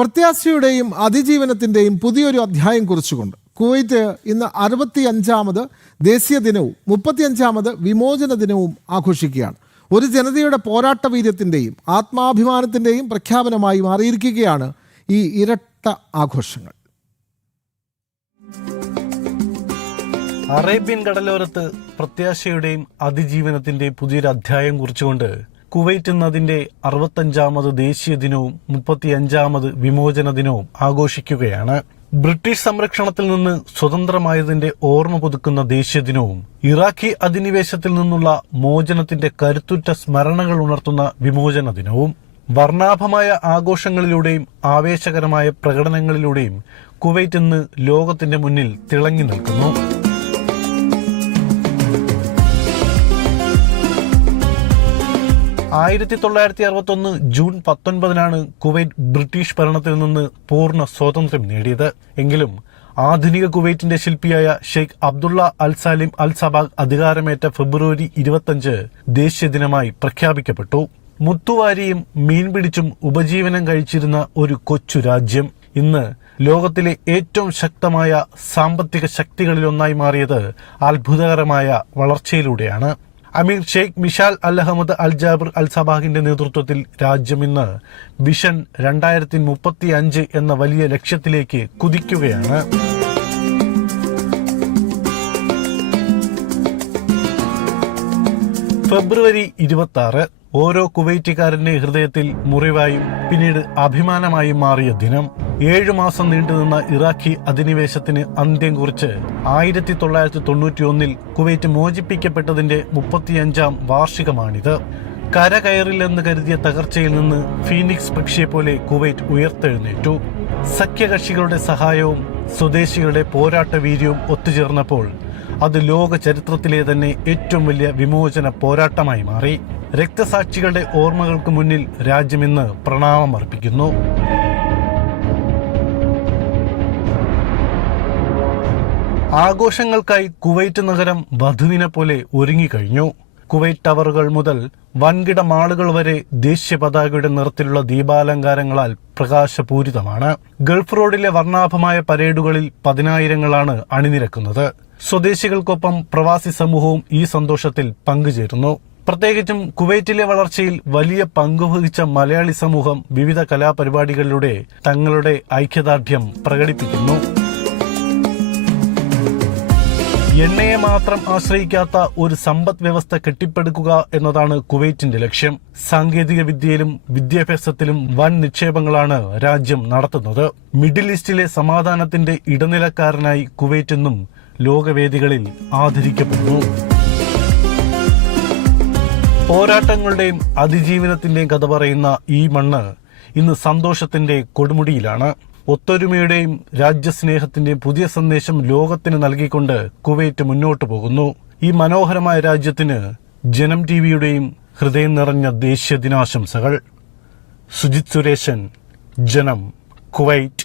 പ്രത്യാശയുടെയും അതിജീവനത്തിൻ്റെയും പുതിയൊരു അധ്യായം കുറിച്ചുകൊണ്ട് കുവൈറ്റ് ഇന്ന് 65ാമത് ദേശീയ ദിനവും 35ാമത് വിമോചന ദിനവും ആഘോഷിക്കുകയാണ്. ഒരു ജനതയുടെ പോരാട്ട വീര്യത്തിൻ്റെയും ആത്മാഭിമാനത്തിൻ്റെയും പ്രഖ്യാപനമായി മാറിയിരിക്കുകയാണ് ഈ ഇരട്ട ആഘോഷങ്ങൾ. അറേബ്യൻ കടലോരത്ത് പ്രത്യാശയുടെയും അതിജീവനത്തിൻ്റെയും പുതിയൊരു അധ്യായം കുറിച്ചുകൊണ്ട് കുവൈറ്റ് ഇന്ന് അതിൻ്റെ 65ാമത് ദേശീയ ദിനവും 35ാമത് വിമോചന ദിനവും ആഘോഷിക്കുകയാണ്. ബ്രിട്ടീഷ് സംരക്ഷണത്തിൽ നിന്ന് സ്വതന്ത്രമായതിന്റെ ഓർമ്മ പുതുക്കുന്ന ദേശീയ ദിനവും ഇറാഖി അധിനിവേശത്തിൽ നിന്നുള്ള മോചനത്തിന്റെ കരുത്തുറ്റ സ്മരണകൾ ഉണർത്തുന്ന വിമോചന ദിനവും വർണ്ണാഭമായ ആഘോഷങ്ങളിലൂടെയും ആവേശകരമായ പ്രകടനങ്ങളിലൂടെയും കുവൈറ്റ് ഇന്ന് ലോകത്തിന്റെ മുന്നിൽ തിളങ്ങി നിൽക്കുന്നു. ജൂൺ 19 കുവൈറ്റ് ബ്രിട്ടീഷ് ഭരണത്തിൽ നിന്ന് പൂർണ്ണ സ്വാതന്ത്ര്യം നേടിയത്. എങ്കിലും ആധുനിക കുവൈറ്റിന്റെ ശില്പിയായ ഷെയ്ഖ് അബ്ദുള്ള അൽ സാലിം അൽ സബാഗ് അധികാരമേറ്റ ഫെബ്രുവരി 25 ദേശീയ ദിനമായി പ്രഖ്യാപിക്കപ്പെട്ടു. മുത്തുവാരിയും മീൻ പിടിച്ചും ഉപജീവനം കഴിച്ചിരുന്ന ഒരു കൊച്ചു രാജ്യം ഇന്ന് ലോകത്തിലെ ഏറ്റവും ശക്തമായ സാമ്പത്തിക ശക്തികളിലൊന്നായി മാറിയത് അത്ഭുതകരമായ വളർച്ചയിലൂടെയാണ്. അമീർ ഷെയ്ഖ് മിഷാൽ അൽ അഹമ്മദ് അൽ ജാബിർ അൽ സബാഹിന്റെ നേതൃത്വത്തിൽ രാജ്യം ഇന്ന് വിഷൻ 2035 എന്ന വലിയ ലക്ഷ്യത്തിലേക്ക് കുതിക്കുകയാണ്. ഫെബ്രുവരി 26 ഓരോ കുവൈറ്റുകാരന്റെ ഹൃദയത്തിൽ മുറിവായും പിന്നീട് അഭിമാനമായും മാറിയ ദിനം. 7 മാസം നീണ്ടുനിന്ന ഇറാഖി അധിനിവേശത്തിന് അന്ത്യം കുറിച്ച് 1991 കുവൈറ്റ് മോചിപ്പിക്കപ്പെട്ടതിന്റെ 35ാം വാർഷികമാണിത്. കരകയറില്ലെന്ന് കരുതിയ തകർച്ചയിൽ നിന്ന് ഫീനിക്സ് പക്ഷിയെപ്പോലെ കുവൈറ്റ് ഉയർത്തെഴുന്നേറ്റു. സഖ്യകക്ഷികളുടെ സഹായവും സ്വദേശികളുടെ പോരാട്ട വീര്യവും ഒത്തുചേർന്നപ്പോൾ അത് ലോക ചരിത്രത്തിലെ തന്നെ ഏറ്റവും വലിയ വിമോചന പോരാട്ടമായി മാറി. രക്തസാക്ഷികളുടെ ഓർമ്മകൾക്ക് മുന്നിൽ രാജ്യം ഇന്ന് പ്രണാമം അർപ്പിക്കുന്നു. ആഘോഷങ്ങൾക്കായി കുവൈറ്റ് നഗരം വധുവിനെ പോലെ ഒരുങ്ങിക്കഴിഞ്ഞു. കുവൈറ്റ് ടവറുകൾ മുതൽ വൻകിട മാളുകൾ വരെ ദേശീയ പതാകയുടെ നിറത്തിലുള്ള ദീപാലങ്കാരങ്ങളാൽ പ്രകാശപൂരിതമാണ്. ഗൾഫ് റോഡിലെ വർണ്ണാഭമായ പരേഡുകളിൽ പതിനായിരങ്ങളാണ് അണിനിരക്കുന്നത്. സ്വദേശികൾക്കൊപ്പം പ്രവാസി സമൂഹവും ഈ സന്തോഷത്തിൽ പങ്കുചേരുന്നു. പ്രത്യേകിച്ചും കുവൈറ്റിലെ വളർച്ചയിൽ വലിയ പങ്കുവഹിച്ച മലയാളി സമൂഹം വിവിധ കലാപരിപാടികളിലൂടെ തങ്ങളുടെ ഐക്യദാർഢ്യം പ്രകടിപ്പിക്കുന്നു. എണ്ണയെ മാത്രം ആശ്രയിക്കാത്ത ഒരു സമ്പദ് വ്യവസ്ഥ കെട്ടിപ്പടുക്കുക എന്നതാണ് കുവൈറ്റിന്റെ ലക്ഷ്യം. സാങ്കേതിക വിദ്യയിലും വിദ്യാഭ്യാസത്തിലും വൻ നിക്ഷേപങ്ങളാണ് രാജ്യം നടത്തുന്നത്. മിഡിൽ ഈസ്റ്റിലെ സമാധാനത്തിന്റെ ഇടനിലക്കാരനായി കുവൈറ്റ് എന്നും ലോകവേദികളിൽ ആദരിക്കപ്പെടുന്നു. പോരാട്ടങ്ങളുടെയും അതിജീവനത്തിന്റെയും കഥ പറയുന്ന ഈ മണ്ണ് ഇന്ന് സന്തോഷത്തിന്റെ കൊടുമുടിയിലാണ്. ഒത്തൊരുമയുടെയും രാജ്യസ്നേഹത്തിന്റെയും പുതിയ സന്ദേശം ലോകത്തിന് നൽകിക്കൊണ്ട് കുവൈറ്റ് മുന്നോട്ടു പോകുന്നു. ഈ മനോഹരമായ രാജ്യത്തിന് ജനം ടിവിയുടെയും ഹൃദയം നിറഞ്ഞ ദേശീയ ദിനാശംസകൾ. സുജിത് സുരേശൻ, ജനം, കുവൈറ്റ്.